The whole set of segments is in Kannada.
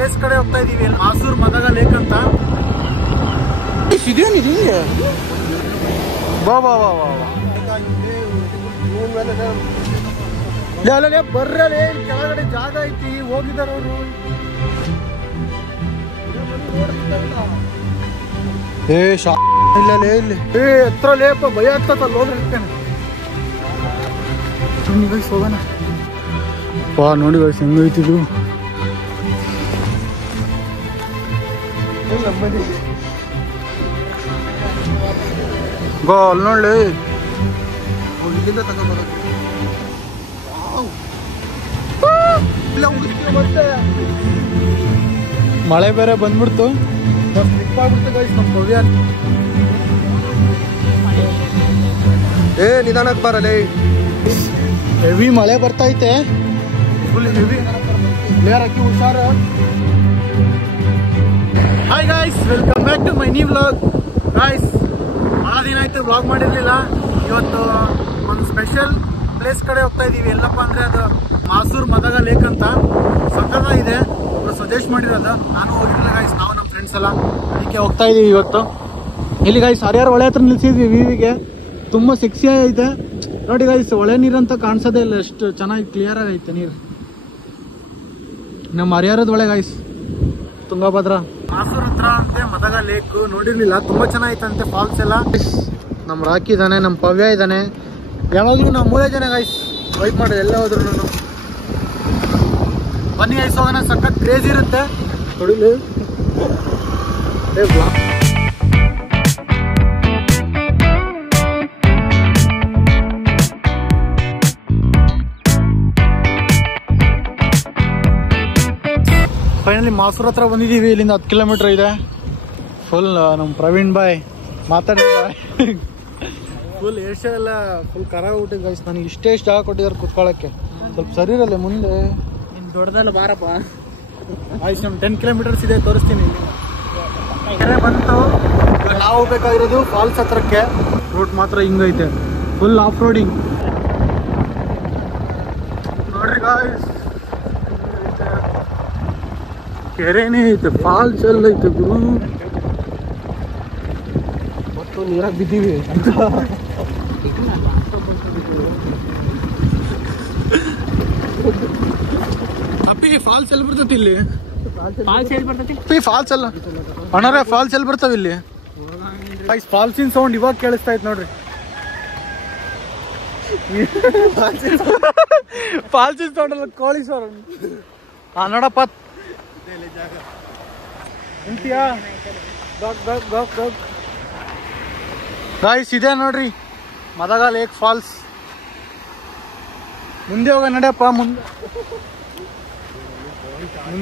ಪ್ಲೇಸ್ ಕಡೆ ಹೋಗ್ತಾ ಇದೀವಿ. ಮಾಸೂರ್ ಮದಗ ಲೇಕ್ ಅಂತ. ಬಾ ಬಾ ಬಾ ಬಾ ಬರ್ರಲೇ, ಕೆಳಗಡೆ ಜಾಗ ಐತಿ, ಹೋಗಿದಾರ ಅವರು. ಇಲ್ಲಲೇ ಇಲ್ಲಿ ಎತ್ರ ಲೇಪ ಭಯ ಆಗ್ತಲ್ಲ ಹೋಗ್ರಿ. ಗೈಸ್ ಹೋಗೋಣ ಪಾ. ನೋಡಿ ಗೈಸ್ ಹೆಂಗೈತಿದು. ಗೋ ಅಲ್ಲಿ ನೋಡ್ಲಿ. ಮಳೆ ಬೇರೆ ಬಂದ್ಬಿಡ್ತು, ಸ್ಲಿಪ್ ಆಗ್ಬಿಡ್ತು ಗೈಸ್ ನಮ್ಮ ಭವ್ಯ. ನಿಧಾನಕ್ಕೆ ಬರಲೇ. ಹೆವಿ ಮಳೆ ಬರ್ತೈತೆ, ಫುಲ್ ಹೆವಿ. ಲೇರ್ ಹಾಕಿ ಹುಷಾರು. Hi guys, welcome back to my new vlog. Guys ಭಾಳ ದಿನ ಆಯ್ತು ವ್ಲಾಗ್ ಮಾಡಿರಲಿಲ್ಲ. ಇವತ್ತು ಒಂದು ಸ್ಪೆಷಲ್ ಪ್ಲೇಸ್ ಕಡೆ ಹೋಗ್ತಾ ಇದೀವಿ. ಎಲ್ಲಪ್ಪ ಅಂದರೆ ಅದು ಮಾಸೂರ್ ಮದಗ ಲೇಕ್ ಅಂತ. ಸಕ್ಕತ್ತಾಗಿದೆ, ಅವರು ಸಜೆಸ್ಟ್ ಮಾಡಿರೋದು. ನಾನು ಹೋಗಿರಲಿಲ್ಲ ಗಾಯ್ಸ್, ನಾವು ನಮ್ಮ ಫ್ರೆಂಡ್ಸ್ ಎಲ್ಲ ಅದಕ್ಕೆ ಹೋಗ್ತಾ ಇದೀವಿ ಇವತ್ತು. ಇಲ್ಲಿ ಗಾಯ್ಸ್ ಹರಿಹರ ಹೊಳೆ ಹತ್ರ ನಿಲ್ಸಿದ್ವಿ. ವಿವಿಗೆ ತುಂಬ ಸೆಕ್ಸಿ ಐತೆ ನೋಡಿ ಗಾಯ್ಸ್. ಒಳೆ ನೀರಂತ ಕಾಣಿಸೋದೇ ಇಲ್ಲ, ಎಷ್ಟು ಚೆನ್ನಾಗಿ ಕ್ಲಿಯರ್ ಆಗೈತೆ ನೀರು. ನಮ್ಮ ಹರಿಹರದ ಒಳೆ ಗಾಯ್ಸ್, ತುಂಗಭದ್ರಾ. ಮಾಸೂರ್ ಹತ್ರ ಅಂತೆ ಮದಗ ಲೇಕ್. ನೋಡಿರ್ಲಿಲ್ಲ, ತುಂಬಾ ಚೆನ್ನಾಗಿತ್ತಂತೆ ಫಾಲ್ಸ್ ಎಲ್ಲ. ನಮ್ಮ ರಾಕಿ ಇದ್ದಾನೆ, ನಮ್ಮ ಪವ್ಯ ಇದ್ದಾನೆ. ಯಾವಾಗಲೂ ನಾವು 3 ಜನ ಗಾಯ್ಸ್ ವೈಟ್ ಮಾಡೋದು ಎಲ್ಲ ಹೋದ್ರು. ಬನ್ನಿ ಗಾಯ್ಸ್ ಹೋಗೋಣ, ಸಖತ್ ಕ್ರೇಜ್ ಇರುತ್ತೆ. ನೋಡಿಲಿ ಫೈನಲಿ ಮಾಸೂರ್ ಹತ್ರ ಬಂದಿದ್ದೀವಿ. ಇಲ್ಲಿಂದ 10 ಕಿಲೋಮೀಟರ್ ಇದೆ. ಫುಲ್ ನಮ್ಮ ಪ್ರವೀಣ್ ಬಾಯ್ ಮಾತಾಡಿದ್ದಾರೆ. ಫುಲ್ ಏಷ್ಯಾ ಎಲ್ಲ ಫುಲ್ ಕರಾಗ್ಬಿಟ್ಟಿದೆ ಗೈಸ್. ನನಗೆ ಇಷ್ಟೇ ಜಾಗ ಕೊಟ್ಟಿದ್ದಾರೆ ಕುತ್ಕೊಳ್ಳೋಕ್ಕೆ. ಸ್ವಲ್ಪ ಸರಿ ಇರಲ್ಲ ಮುಂದೆ. ದೊಡ್ಡದಲ್ಲ ಬಾರಪ್ಪ. ಆಯ್ತು, ನಮ್ಮ 10 ಕಿಲೋಮೀಟರ್ಸ್ ಇದೆ, ತೋರಿಸ್ತೀನಿ. ಕೆರೆ ಬಂತು. ನಾವು ಹೋಗ್ಬೇಕಾಗಿರೋದು ಫಾಲ್ಸ್ ಹತ್ರಕ್ಕೆ. ರೂಟ್ ಮಾತ್ರ ಹಿಂಗೈತೆ, ಫುಲ್ ಆಫ್ ರೋಡಿಂಗ್. ನೋಡ್ರಿ ಗಾಯ್ಸ್, ಕೆರೆನೇ ಐತೆ, ಫಾಲ್ಸ್ ಎಲ್ಲ ಐತೆ ಗುರು. ಮತ್ತು ನೀರಾಗ ಬಿದ್ದೀವಿ. ಅಪ್ಪಿಗೆ ಫಾಲ್ಸ್ ಎಲ್ಲಿ ಬರ್ತೈತಿ ಇಲ್ಲಿ? ಫಾಲ್ಸ್ ಅಲ್ಲ ಅಣ್ಣರೇ, ಫಾಲ್ಸ್ ಎಲ್ಲಿ ಬರ್ತಾವ ಇಲ್ಲಿ? ಫಾಲ್ಸಿನ ಸೌಂಡ್ ಇವಾಗ ಕೇಳಿಸ್ತಾ ಇತ್ತು ನೋಡ್ರಿ. ಫಾಲ್ಸಿನ ಸೌಂಡ್ ಅಲ್ಲ, ಕೋಳಿ ಸೌಂಡ್. ಹಾ ನೋಡಪ್ಪ, ಗಾಯ್ಸ್ ಇದೆ ನೋಡ್ರಿ ಮದಗ ಲೇಕ್ ಫಾಲ್ಸ್. ಮುಂದೆ ಹೋಗ ನಡೆಯಪ್ಪ, ಮುಂದೆ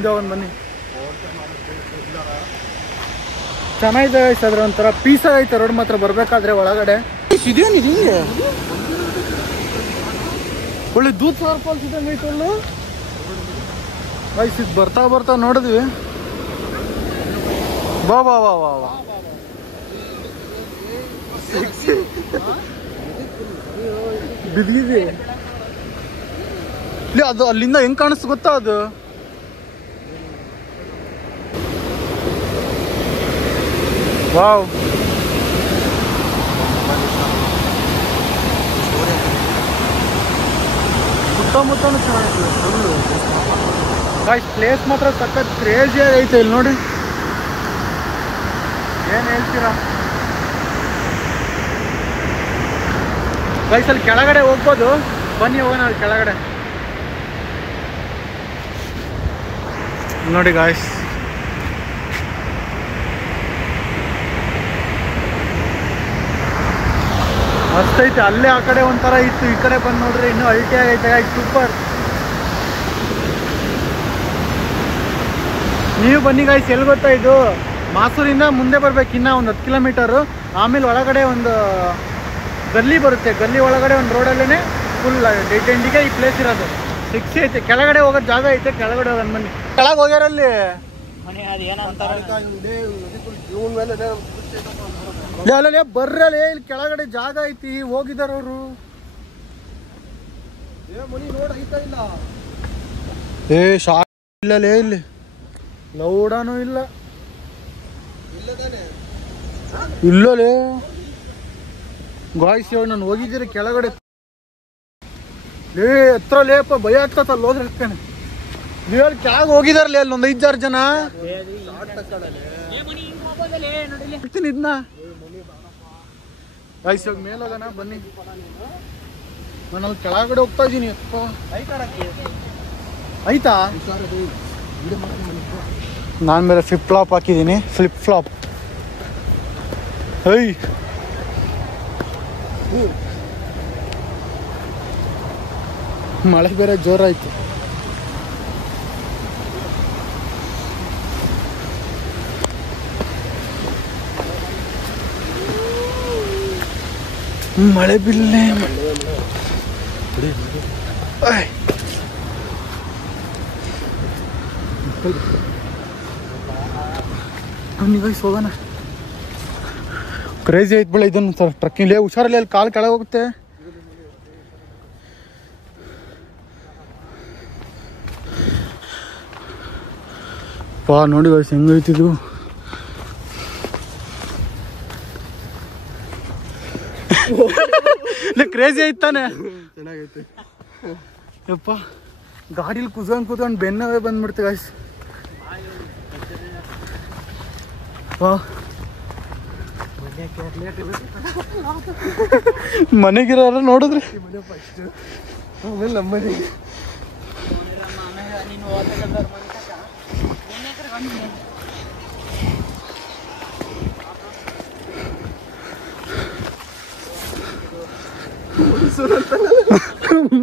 ಹೋಗೋಣ ಬನ್ನಿ. ಚೆನ್ನಾಗಿದೆ ಗೈಸ್, ಅದ್ರ ಒಂಥರ ಪೀಸ್ ಆಗೈತೆ ರೋಡ್ ಮಾತ್ರ ಬರ್ಬೇಕಾದ್ರೆ ಒಳಗಡೆ. ಇದೇನಿದೆ ಒಳ್ಳೆ ದೂದ್ ಸಾಗರ್ ಫಾಲ್ಸ್ ಇದ್ದಂಗೆ ಐತೆ ಅಲ್ಲೂ ಗೈಸ್. ಇದು ಬರ್ತಾ ಬರ್ತಾ ನೋಡಿದ್ವಿ. ಬಾ ಬಾ ಬಾ ಬಾ ಬಾ ಬಿದ್ದಿದೆ ಇಲ್ಲಿ. ಅದು ಅಲ್ಲಿಂದ ಹೆಂಗ್ ಕಾಣಿಸ್ತು ಗೊತ್ತಾ? ಅದು ವಾವ್, ಸುತ್ತಮುತ್ತನೂ ಚೆನ್ನಾಗಿದೆ ಫುಲ್ಲು ಗಾಯ್ಸ್. ಪ್ಲೇಸ್ ಮಾತ್ರ ಸಖತ್ ಕ್ರೇಜಿ ಆಗೈತೆ ಇಲ್ಲಿ ನೋಡಿ. ಏನು ಹೇಳ್ತೀರಾ ಗೈಸ್? ಅಲ್ಲಿ ಕೆಳಗಡೆ ಹೋಗ್ಬೋದು, ಬನ್ನಿ ಹೋಗೋಣ ಅಲ್ಲಿ ಕೆಳಗಡೆ. ನೋಡಿ ಗಾಯ್ಸ್, ಮಸ್ತ್ ಐತೆ. ಅಲ್ಲೇ ಆ ಕಡೆ ಒಂಥರ ಇತ್ತು, ಈ ಕಡೆ ಬಂದು ನೋಡ್ರಿ ಇನ್ನೂ ಅಲ್ಟಿ ಆಗೈತೆ ಗಾಯ್ಸ್. ಸೂಪರ್. ನೀವು ಬನ್ನಿ ಗಾಯ್ಸ್. ಎಲ್ಲಿ ಗೊತ್ತಾ ಇದು? ಮಾಸೂರಿಂದ ಮುಂದೆ ಬರ್ಬೇಕು ಇನ್ನೂ ಒಂದು 10 ಕಿಲೋಮೀಟರು. ಆಮೇಲೆ ಒಳಗಡೆ ಒಂದು ಗಲ್ಲಿ ಬರುತ್ತೆ. ಗಲ್ಲಿ ಒಳಗಡೆ ಒಂದು ರೋಡಲ್ಲೇ ಫುಲ್ ಡೆಡ್ ಎಂಡಿಗೆ ಈ ಪ್ಲೇಸ್ ಇರೋದು. ಸಿಕ್ಸಿ ಐತೆ. ಕೆಳಗಡೆ ಹೋಗೋದು ಜಾಗ ಐತೆ, ಕೆಳಗಡೆ ಹೋಗೋಣ ಬನ್ನಿ. ಕೆಳಗೆ ಹೋಗ್ಯಾರಲ್ಲಿ ಅಲ್ಲೇ ಬರ್ರಲೇ, ಇಲ್ಲಿ ಕೆಳಗಡೆ ಜಾಗ ಐತಿ, ಹೋಗಿದಾರ ಅವರು. ಏ ಶಾರ್ಟ್ ಇಲ್ಲಲೇ ಇಲ್ಲಿ. ಲೌಡಾನು ಇಲ್ಲ ಇಲ್ಲಲೇ ಗಾಯ್ಸ್ ಇವಾಗ ನಾನು ಹೋಗಿದ್ದೀರಿ ಕೆಳಗಡೆ ಲೇ ಹತ್ರ ಲೇಪ ಭಯ ಆಗ್ತತ ಅಲ್ಲಿ ಹೋದ್ರೆ ಅಷ್ಟೇನೆ ನೀವ್ ಕೆಳಗೆ ಹೋಗಿದಾರಲ್ಲ ಅಲ್ಲಿ ಒಂದು 5-6 ಜನ ಇದನ್ನ ಗಾಯ್ಸ್ ಇವಾಗ ಮೇಲೆ ಹೋಗೋಣ ಬನ್ನಿ ನಾನು ಅಲ್ಲಿ ಕೆಳಗಡೆ ಹೋಗ್ತಾ ಇದೀನಿ ಅಪ್ಪ ಆಯ್ತಾ ನಾನು ಬೇರೆ ಫ್ಲಿಪ್ ಫ್ಲಾಪ್ ಹಾಕಿದ್ದೀನಿ ಫ್ಲಿಪ್ ಫ್ಲಾಪ್ ಐ ಮಳೆ ಬೇರೆ ಜೋರಾಯ್ತು ಮಳೆ ಬಿಲ್ಲೆ ಗೈಸ್ ಹೋಗೋಣ ಕ್ರೇಜಿ ಆಯ್ತು ಬಿಡ ಇದನ್ನು ಟ್ರಕ್ಕಿಂಗ್ ಹುಷಾರಲ್ಲಿ ಅಲ್ಲಿ ಕಾಲು ಕೆಳಗೆ ಹೋಗುತ್ತೆ ಪಾ ನೋಡಿ ಗೈಸ್ ಹೆಂಗೈತಿದು ಕ್ರೇಜಿ ಐತ್ ತಾನೆ ಚೆನ್ನಾಗೈತೆ ಯಪ್ಪ ಗಾಡಿಲಿ ಕೂತ್ಕೊಂಡು ಬೆನ್ನವೇ ಬಂದ್ಬಿಡ್ತೆ ಗೈಸ್ ಮನೆಗಿರೋರ ನೋಡಿದ್ರಿ ಆಮೇಲೆ ನಮ್ಮನೆ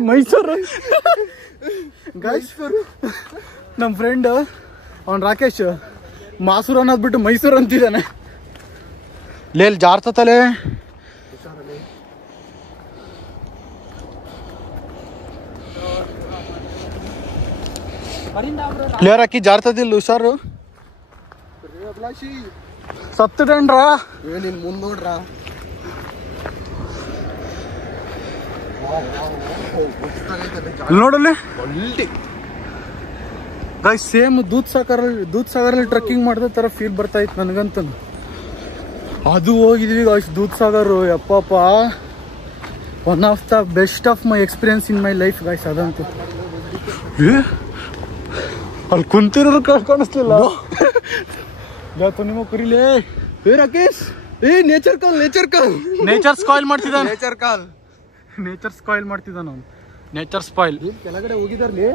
ಮೈಸೂರು ಗೈಸ್ ನಮ್ಮ ಫ್ರೆಂಡ್ ಅವನ್ ರಾಕೇಶ್ ಮಾಸೂರು ಅನ್ನೋದ್ ಬಿಟ್ಟು ಮೈಸೂರು ಅಂತಿದ್ದಾನೆ ಲೇಲ್ ಜಾರ್ತತಲೆ ಕ್ಲಿಯರ್ ಹಾಕಿ ಜಾರ್ತದಿಲ್ಲ ಹುಷಾರು ಸತ್ತಡ್ರ ನೀನ್ ಮುಂದ್ ನೋಡ್ರ ನೋಡಲ್ಲಿ ಗೈಸ್ ಸೇಮ್ ದೂದ್ ಸಾಗರಲ್ಲಿ ಟ್ರೆಕ್ಕಿಂಗ್ ಮಾಡಿದ ತರ ಫೀಲ್ ಬರ್ತಾ ಇತ್ತು ನನಗಂತ ಅದು ಹೋಗಿದ್ವಿ ಗೈಸ್ ದೂದ್ ಸಾಗರ್ ಯಪ್ಪಪ್ಪ one of the best of my experience in my life guys ಅದಂತೂ ಅಲ್ಲಿ ಕುಂತಿರೋರು ಕಾಣಿಸ್ಲಿಲ್ಲ ಯಾವತ್ತು ನಿಮ್ಮ ಕುರಿಲೇ ರಾಕೇಶ್ ನೇಚರ್ ನೇಚರ್ ಸ್ಪಾಯಿಲ್ ಮಾಡ್ತಿದ್ದಾನೆ ನೇಚರ್ ಸ್ಪಾಯಿಲ್ ಮಾಡ್ತಿದ್ದಾನ ಅವ್ನು ನೇಚರ್ ಸ್ಪಾಯಿಲ್ ಕೆಳಗಡೆ ಹೋಗಿದಾರ್ಲಿ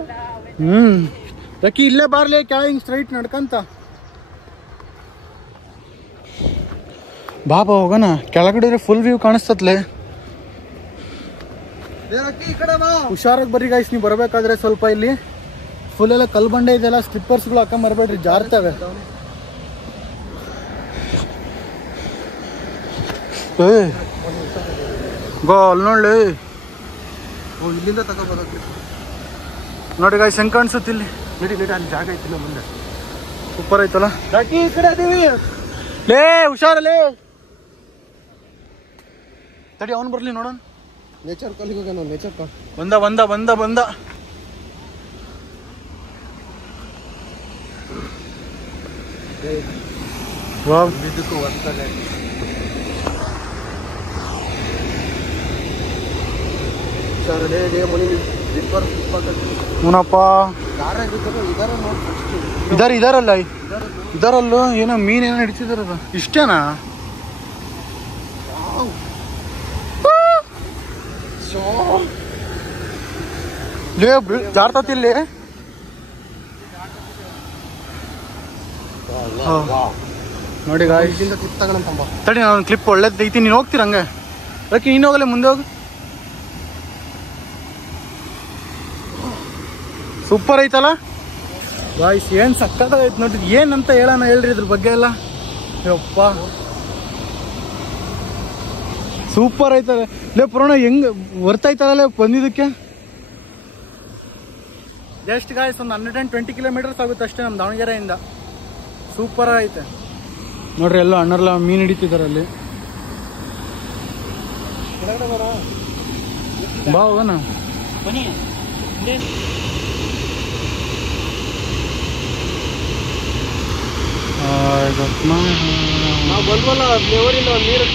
ಯಾಕೆ ಇಲ್ಲೇ ಬಾರ್ಲಿ ಹಿಂಗ್ ಸ್ಟ್ರೈಟ್ ನಡ್ಕಂತ ಬಾಬಾ ಹೋಗೋಣ ಕೆಳಗಡೆ ಫುಲ್ ವ್ಯೂ ಕಾಣಿಸ್ತತ್ಲೆ ಹುಷಾರಾಗಿ ಬರ್ರಿ ಗೈಸ್ ನೀವು ಬರ್ಬೇಕಾದ್ರೆ ಸ್ವಲ್ಪ ಇಲ್ಲಿ ಫುಲ್ ಎಲ್ಲ ಕಲ್ ಬಂಡೆ ಇದೆಲ್ಲ ಸ್ಲಿಪ್ಪರ್ಸ್ಗಳು ಹಾಕೊಂಡ್ ಬರ್ಬೇಡ್ರಿ ಜಾರ್ತವೆ ಗೋ ಅಲ್ಲಿ ನೋಡ್ಲಿ ಇಲ್ಲಿಂದ ತಗೋಬೋದ ನೋಡಿ ಗೈಸ್ ಹೆಂಗ್ ಕಾಣಿಸುತ್ತೆ ಇಲ್ಲಿ ನಡಿ ಅಲ್ಲಿ ಜಾಗ ಐತಿಲ್ಲ ಮುಂದೆ ಸೂಪರ್ ಐತಲ್ಲ ಈ ಕಡೆ ಅದೀವಿ ಲೇ ಹುಷಾರಲ್ಲೇ ತಡಿ ಅವ್ನು ಬರ್ಲಿ ನೋಡೋಣ ನೇಚರ್ ಕಾಲಿಗೆ ಹೋಗೋಣ ನೇಚರ್ ಕಾಲ್ ಬಂದ ವಾವ್ ಇದಕ್ಕೂ ಒಂದ್ಸಲ ಮುನಪ್ಪ ಇದಾರಲ್ಲ ಇದರಲ್ಲೂ ಏನೋ ಮೀನ್ ಏನೋ ಹಿಡಿತಿದಾರ ಇಷ್ಟೇನಾ ಜಾರ್ತತಿಲ್ಲಿ ನೋಡಿ ತಡಿ ನಾನು ಕ್ಲಿಪ್ ಒಳ್ಳೇದ್ ಐತಿ ನೀನು ಹೋಗ್ತೀರ ಹಂಗೆ ಅದಕ್ಕೆ ನೀನು ಹೋಗಲ್ಲ ಮುಂದೆ ಹೋಗು ಸೂಪರ್ ಐತಲ್ಲ ಗಾಯ್ಸ್ ಏನ್ ಸಕ್ಕತ್ತಾಗೈತೆ ನೋಡ್ರಿ ಏನಂತ ಹೇಳೋಣ ಹೇಳ್ರಿ ಇದ್ರ ಬಗ್ಗೆ ಎಲ್ಲ ಯಪ್ಪ ಸೂಪರ್ ಐತಲ್ಲ ಲೇ ಪುರಾಣ ಹೆಂಗ್ ಬರ್ತೈತಲ್ಲ ಬಂದಿದ್ದಕ್ಕೆ ಜಸ್ಟ್ ಗಾಯ್ಸ್ ಒಂದು 120 ಕಿಲೋಮೀಟರ್ಸ್ ಆಗುತ್ತೆ ಅಷ್ಟೇ ನಮ್ಮ ದಾವಣಗೆರೆಯಿಂದ ಸೂಪರ್ ಐತೆ ನೋಡ್ರಿ ಎಲ್ಲ ಅಣ್ಣರೆಲ್ಲ ಮೀನ್ ಹಿಡಿತಿದಾರೆ ಅಲ್ಲಿ ಬಾ ಹೋಗೋಣ ನಾವು ಬಂದ್ವಲ್ಲ ಫ್ಲೇವರಿಂದ ನೀರು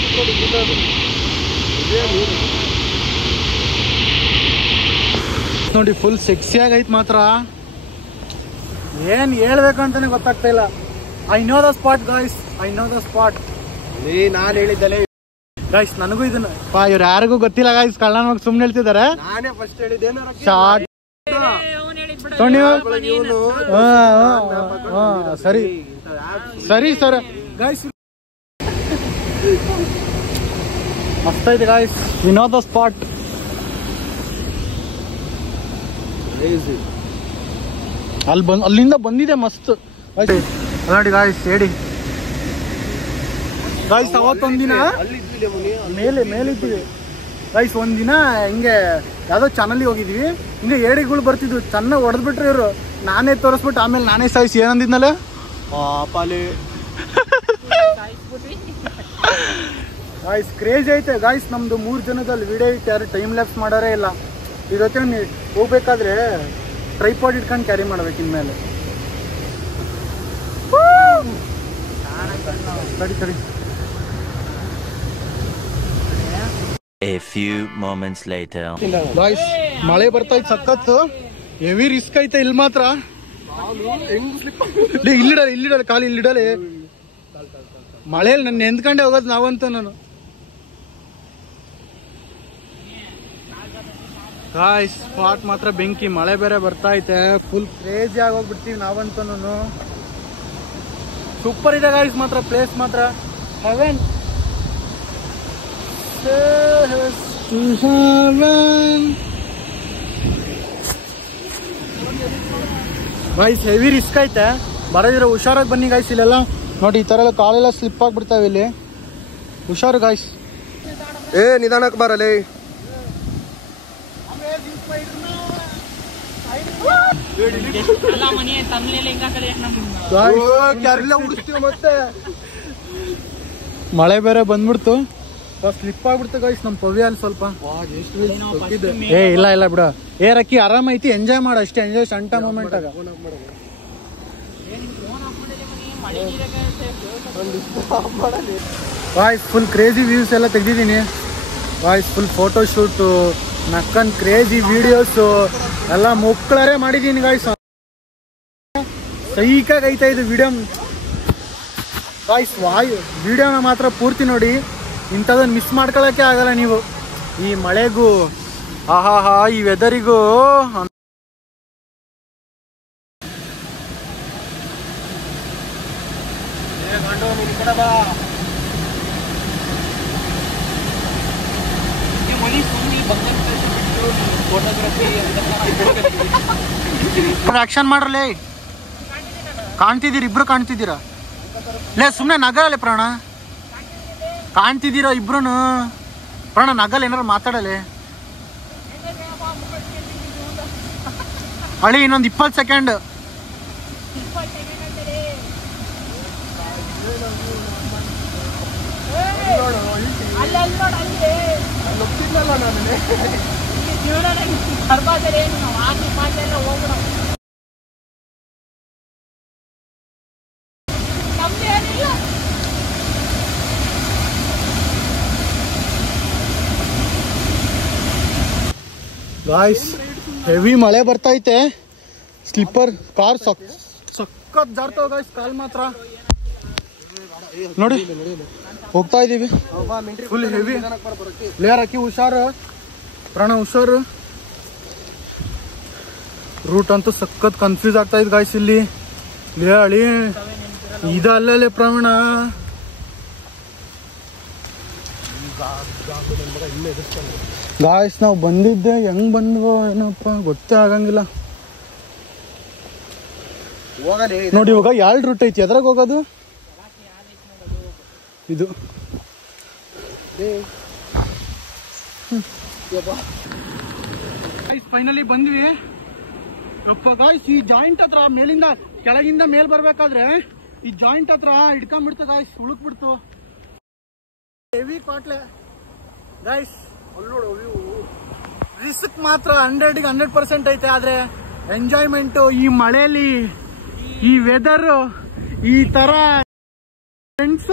ನೋಡಿ ಫುಲ್ ಸೆಕ್ಸಿ ಆಗೈತ್ ಮಾತ್ರ. ಏನ್ ಹೇಳ್ಬೇಕು ಅಂತಾನೆ ಗೊತ್ತಾಗ್ತಾ ಇಲ್ಲ. I know the spot guys, I know the spot. ನಾನು ಹೇಳಿದ್ದಲೇ ಗಾಯ್ಸ್, ನನಗೂ ಇದನ್ನ ಇವ್ರು ಯಾರಿಗೂ ಗೊತ್ತಿಲ್ಲ ಗಾಯ್ಸ್, ಕಳ್ಳನ ಸುಮ್ನೆ ಹೇಳ್ತಿದ್ದಾರೆ. ನಾನೇ ಫಸ್ಟ್ ಹೇಳಿದ್ದೇನೆ. ಶಾರ್ಟ್ ಸರಿ ಸರಿ ಸರ್ ಗಾಯ್ಸ್, ಮಸ್ತ್ ಐತೆ guys. We know the spot. ಅಲ್ಲಿಂದ ಬಂದಿದೆ ಮಸ್ತ್ ನೋಡಿ ಗಾಯ್ಸ್. ಹೇಳಿ ಗಾಯ್ಸ್, ಅವತ್ತೊಂದಿನ ಮೇಲಿದ್ದೀವಿ ಗೈಸ್. ಒಂದಿನ ಹಿಂಗೆ ಯಾವ್ದೋ ಚಾನಲ್ಗೆ ಹೋಗಿದ್ವಿ, ಹಿಂಗೆ ಏಡಿಗಳು ಬರ್ತಿದ್ವು, ಚೆನ್ನಾಗಿ ಹೊಡೆದ್ಬಿಟ್ರಿ ಇವರು. ನಾನೇ ತೋರಿಸ್ಬಿಟ್ಟು ಆಮೇಲೆ ನಾನೇ ಸಾಯಿಸಿ ಏನಂದಿದ್ನಲ್ಲ ಗಾಯ್ಸ್. ಕ್ರೇಜ್ ಐತೆ ಗಾಯ್ಸ್. ನಮ್ದು 3 ಜನದಲ್ಲಿ ವಿಡಿಯೋ ಇಟ್ಟು ಯಾರು ಟೈಮ್ ಲ್ಯಾಪ್ಸ್ ಮಾಡೋರೇ ಇಲ್ಲ. ಇದೊತ್ತೆ ಹೋಗ್ಬೇಕಾದ್ರೆ ಟ್ರೈಪಾಡ್ ಇಟ್ಕೊಂಡು ಕ್ಯಾರಿ ಮಾಡ್ಬೇಕು ಇನ್ಮೇಲೆ. ಸರಿ ಸರಿ. A few moments later. Guys, ಮಳೆ ಬರ್ತಾ ಇತ್ತು ಸಖತ್ತು. ಹೆವಿ ರಿಸ್ಕ್ ಐತೆ ಇಲ್ಲಿ ಮಾತ್ರ. ಇಲ್ಲಿಡಲ್ಲ ಕಾಲು ಇಲ್ಲಿಡಲೆ. ಮಳೆಯಲ್ಲಿ ನನ್ನ ನೆಂದ್ಕೊಂಡೆ ಹೋಗೋದು ನಾವಂತ. ನಾನು ಗಾಯ್ಸ್, ಸ್ಪಾಟ್ ಮಾತ್ರ ಬೆಂಕಿ. ಮಳೆ ಬೇರೆ ಬರ್ತಾ ಐತೆ, ಫುಲ್ ಕ್ರೇಜಿ ಆಗೋಗ್ಬಿಡ್ತೀವಿ ನಾವಂತೂ. ಸೂಪರ್ ಇದೆ ಗಾಯ್ಸ್ ಮಾತ್ರ, ಪ್ಲೇಸ್ ಮಾತ್ರ ಹೆವೆನ್. ಗಾಯ್ಸ್, ಹೆವಿ ರಿಸ್ಕ್ ಐತೆ, ಬರೋದಿರೋ ಹುಷಾರಾಗಿ ಬನ್ನಿ ಗಾಯ್ಸ್. ಇಲ್ಲೆಲ್ಲ ನೋಡಿ, ಈ ತರ ಎಲ್ಲ ಕಾಲೆಲ್ಲ ಸ್ಲಿಪ್ ಆಗ್ಬಿಡ್ತಾವೆ ಇಲ್ಲಿ. ಹುಷಾರು ಗಾಯ್ಸ್. ನಿಧಾನಕ್ಕೆ ಬರಲೇ. ಮತ್ತೆ ಮಳೆ ಬೇರೆ ಬಂದ್ಬಿಡ್ತು, ಸ್ಲಿಪ್ ಆಗ್ಬಿಡ್ತು ಗಾಯ್ಸ್. ನಮ್ ಪವ್ಯ ಅಲ್ಲಿ ಸ್ವಲ್ಪ ಇಲ್ಲ ಇಲ್ಲ ಬಿಡ. ರಕ್ಕಿ ಆರಾಮ ಐತಿ, ಎಂಜಾಯ್ ಮಾಡ ಅಷ್ಟೇ. ಎಂಜಾಯ್ ಸಂಟ ಮೂಮೆಂಟ್ ಆಗ ಗಾಯ್ಸ್. ಫುಲ್ ಕ್ರೇಜಿ ವ್ಯೂಸ್ ಎಲ್ಲ ತೆಗ್ದಿದ್ದೀನಿ ಗಾಯ್ಸ್. ಫುಲ್ ಫೋಟೋ ಶೂಟು, ನಕ್ಕನ್ ಕ್ರೇಜಿ ವಿಡಿಯೋಸು ಎಲ್ಲ ಮಕ್ಕಳರೇ ಮಾಡಿದ್ದೀನಿ ಗಾಯ್ಸ್. ಸೈಕಾಗಿ ಐತಾ ಇದು ವಿಡಿಯೋ ಗಾಯ್ಸ್. ವಿಡಿಯೋನ ಮಾತ್ರ ಪೂರ್ತಿ ನೋಡಿ, ಇಂಥದನ್ನ ಮಿಸ್ ಮಾಡ್ಕೊಳಕ್ಕೆ ಆಗಲ್ಲ ನೀವು. ಈ ಮಳೆಗೂ ಆಹಾ ಈ ವೆದರಿಗೂ ಆಕ್ಷನ್ ಮಾಡ್ರಲೇ. ಕಾಣ್ತಿದ್ದೀರಿ, ಇಬ್ರು ಕಾಣ್ತಿದ್ದೀರಾ ಲೇ. ಸುಮ್ಮನೆ ನಗಲೇ ಪ್ರಾಣ. ಕಾಣ್ತಿದ್ದೀರಾ ಇಬ್ರು ಪ್ರಾಣ. ನಗಲ್ ಏನಾರು ಮಾತಾಡಲೆ ಅಳಿ. ಇನ್ನೊಂದು 20 ಸೆಕೆಂಡ್. ಗಾಯ್ಸ್, ಹೆವಿ ಮಳೆ ಬರ್ತೈತೆ. ಸ್ಲಿಪ್ಪರ್ ಕಾರ್ ಸಖತ್ ಜಾರ್ತಾವ ಗಾಯ್ಸ್. ಕಾಲ್ ಮಾತ್ರ ನೋಡಿ ಹೋಗ್ತಾ ಇದೀವಿ. ಫುಲ್ ಹೆವಿ ಲೇಯರ್ ಹಾಕಿ. ಹುಷಾರು ಪ್ರಾಣ, ಹುಷಾರು. ರೂಟ್ ಅಂತೂ ಸಖತ್ ಕನ್ಫ್ಯೂಸ್ ಆಗ್ತಾ ಇದ್ ಗಾಯ್ಸ್. ಇಲ್ಲಿ ಹೇಳಿ ಇದಲ್ಲೇ ಪ್ರವೀಣ. ಗಾಯ್ಸ್, ನಾವು ಬಂದಿದ್ದೆ ಹೆಂಗ್ ಬಂದ್ವೋ ಏನಪ್ಪ ಗೊತ್ತೇ ಆಗಂಗಿಲ್ಲ. ನೋಡಿ ಇವಾಗ 2 ರೂಟ್ ಐತಿ. ಎದ್ರಾಗ ಹೋಗೋದು ಇದು. ಫೈನಲಿ ಬಂದ್ವಿ ಅಪ್ಪ ಗಾಯ್ಸ್. ಈ ಜಾಯಿಂಟ್ ಹತ್ರ ಮೇಲಿಂದ ಕೆಳಗಿಂದ ಮೇಲ್ ಬರ್ಬೇಕಾದ್ರೆ ಈ ಜಾಯಿಂಟ್ ಹತ್ರ ಹಿಡ್ಕೊಂಡ್ಬಿಡ್ತು ಗಾಯ್ಸ್. ಉಳುಕ್ಬಿಡ್ತು. ಹೆವಿ ಪಾಟ್ಲೆ ಗಾಯ್ಸ್. ರಿಸ್ಕ್ ಮಾತ್ರ 100ಗೆ 100% ಐತೆ. ಆದ್ರೆ ಎಂಜಾಯ್ಮೆಂಟ್ ಈ ಮಳೆಯಲ್ಲಿ, ಈ ವೆದರ್ ಈ ತರ ಫ್ರೆಂಡ್ಸ್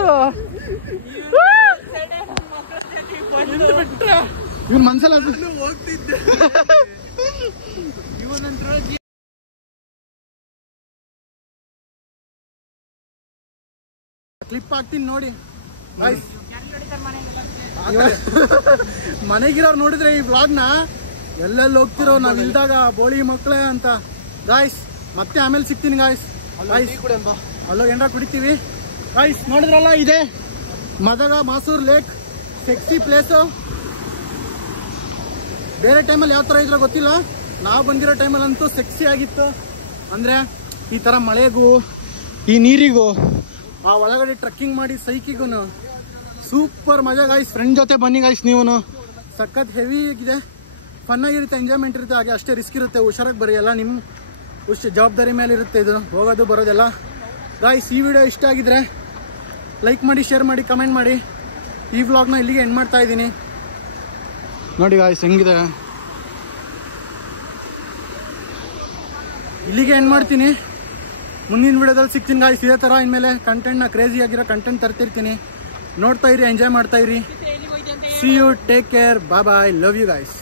ಇವ್ನ ಮನ್ಸಲ್ಲ ಹೋಗ್ತಿದ್ದೆ ಇವನಂತರ ಕ್ಲಿಪ್ ಹಾಕ್ತೀನಿ ನೋಡಿ. ಮನೆಗಿರೋರು ನೋಡಿದ್ರೆ ಈ ವ್ಲಾಗ್ನ ಎಲ್ಲೆಲ್ಲಿ ಹೋಗ್ತಿರೋ ನಾವ್ ಇಲ್ದಾಗ ಬೋಳಿ ಮಕ್ಳೇ ಅಂತ. ಗಾಯ್ಸ್ ಮತ್ತೆ ಆಮೇಲೆ ಸಿಗ್ತೀನಿ ಗಾಯ್ಸ್. ಅಲ್ಲೋ ಏನಾರ ಕುಡಿತೀವಿ ಗಾಯ್ಸ್. ನೋಡಿದ್ರಲ್ಲ ಇದೆ ಮದಗ ಮಾಸೂರ್ ಲೇಕ್, ಸೆಕ್ಸಿ ಪ್ಲೇಸು. ಬೇರೆ ಟೈಮಲ್ಲಿ ಯಾವ ತರ ಇದ್ರೋ ಗೊತ್ತಿಲ್ಲ, ನಾವು ಬಂದಿರೋ ಟೈಮಲ್ಲಿ ಅಂತೂ ಸೆಕ್ಸಿ ಆಗಿತ್ತು. ಅಂದ್ರೆ ಈ ತರ ಮಳೆಗೂ ಈ ನೀರಿಗೂ ಆ ಒಳಗಡೆ ಟ್ರೆಕ್ಕಿಂಗ್ ಮಾಡಿ ಸೈಕಿಗೂ ಸೂಪರ್ ಮಜಾ ಗಾಯ್ಸ್. ಫ್ರೆಂಡ್ ಜೊತೆ ಬನ್ನಿ ಗಾಯ್ಸ್. ನೀವು ಸಖತ್ ಹೆವಿ ಆಗಿದೆ, ಫನ್ ಆಗಿರುತ್ತೆ, ಎಂಜಾಯ್ಮೆಂಟ್ ಇರುತ್ತೆ. ಹಾಗೆ ಅಷ್ಟೇ ರಿಸ್ಕ್ ಇರುತ್ತೆ, ಹುಷಾರಾಗಿ ಬರೀ. ಎಲ್ಲ ನಿಮ್ಮ ಜವಾಬ್ದಾರಿ ಮೇಲೆ ಇರುತ್ತೆ ಇದು ಹೋಗೋದು ಬರೋದೆಲ್ಲ. ಗಾಯ್ಸ್ ಈ ವಿಡಿಯೋ ಇಷ್ಟ ಆಗಿದ್ರೆ ಲೈಕ್ ಮಾಡಿ, ಶೇರ್ ಮಾಡಿ, ಕಮೆಂಟ್ ಮಾಡಿ. ಈ ವ್ಲಾಗ್ನ ಇಲ್ಲಿಗೆ ಎಂಡ್ ಮಾಡ್ತಾ ಇದ್ದೀನಿ. ನೋಡಿ ಗಾಯ್ಸ್ ಹೆಂಗಿದೆ, ಇಲ್ಲಿಗೆ ಎಂಡ್ ಮಾಡ್ತೀನಿ. ಮುಂದಿನ ವಿಡಿಯೋದಲ್ಲಿ ಸಿಗ್ತೀನಿ ಗಾಯ್ಸ್. ಇದೇ ಥರ ಇನ್ಮೇಲೆ ಕಂಟೆಂಟ್ನ ಕ್ರೇಜಿ ಆಗಿರೋ ಕಂಟೆಂಟ್ ತರ್ತಿರ್ತೀನಿ. ನೋಡ್ತಾ ಇರಿ, ಎಂಜಾಯ್ ಮಾಡ್ತಾ ಇರಿ. See you, take care, bye bye, love you guys.